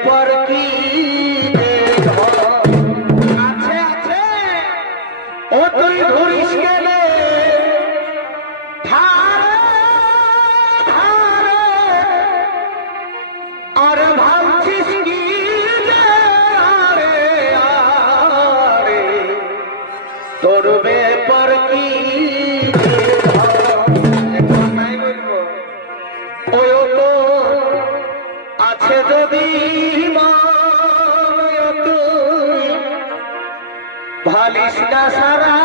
ব্যাপার কি আছে আছে ও তুই ধরিস গেলে ধারে ধারে আর ভাবছিস কি আরে আরে তোর ব্যাপার কি আছে যদি ভালিস না সারা